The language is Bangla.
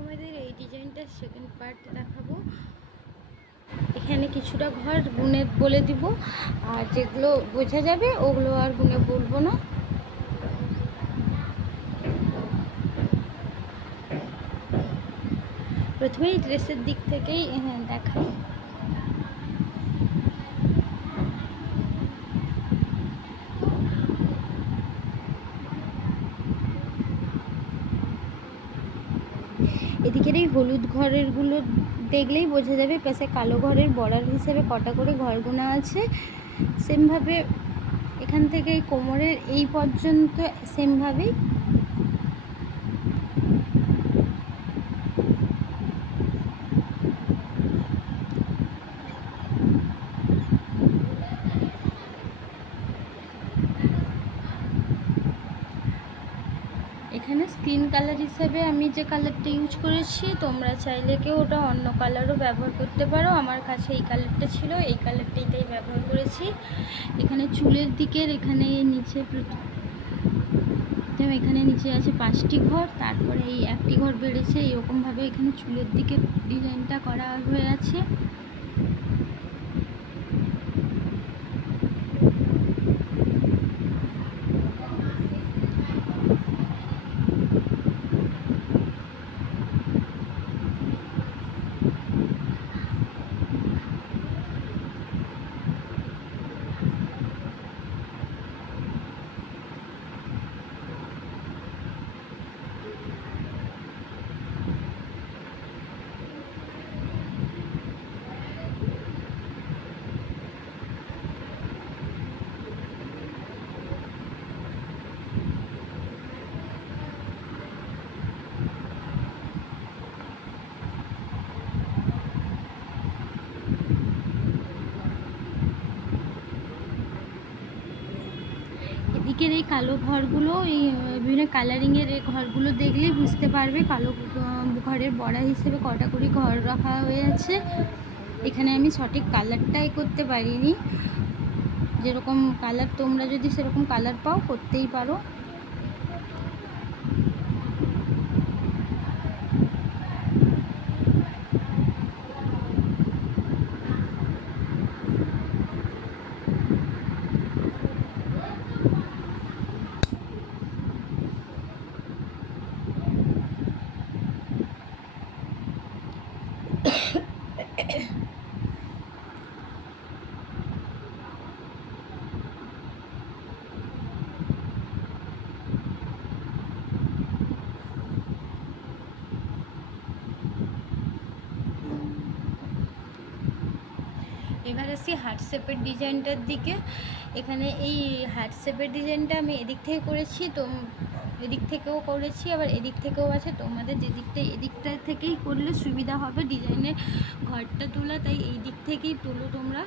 তোমাদের এই ডিজাইনটার সেকেন্ড পার্ট দেখাবো। এখানে কিছুটা ঘর গুনে বলে দিব, আর যেগুলো বোঝা যাবে ওগুলো আর গুনে বলবো না। প্রথমেই ড্রেসের দিক থেকেই দেখাই। এদিকের এই হলুদ ঘরেরগুলো দেখলেই বোঝা যাবে, পাশে কালো ঘরের বর্ডার হিসেবে কটা করে ঘর গোনা আছে। সেমভাবে এখান থেকে এই কোমরের এই পর্যন্ত সেমভাবেই এখানে স্কিন কালার হিসেবে আমি যে কালারটা ইউজ করেছি, তোমরা চাইলে কেউ ওটা অন্য কালারও ব্যবহার করতে পারো। আমার কাছে এই কালারটা ছিল, এই কালারটাই ব্যবহার করেছি। এখানে চুলের দিকের এখানে নিচে এখানে নিচে আছে 5টি ঘর, তারপরে এই একটি ঘর বেড়েছে। এরকমভাবে এখানে চুলের দিকে ডিজাইনটা করা হয়ে আছে। এদিকের এই কালো ঘরগুলো, এই বিভিন্ন কালারিংয়ের এই ঘরগুলো দেখলেই বুঝতে পারবে কালো ঘরের বড়া হিসেবে কটা করে ঘর রাখা হয়ে আছে। এখানে আমি সঠিক কালারটাই করতে পারিনি, যেরকম কালার তোমরা যদি সেরকম কালার পাও করতেই পারো। এবার আসি হার্ট শেপের ডিজাইনটার দিকে। এখানে এই হার্ট শেপের ডিজাইনটা আমি এদিক থেকে করেছি, তো এদিক থেকেও করেছি, আবার এদিক থেকেও আছে। তোমাদের যে দিকটা এদিকটা থেকেই করলে সুবিধা হবে ডিজাইনের ঘরটা তোলা, তাই এই দিক থেকেই তোলো তোমরা।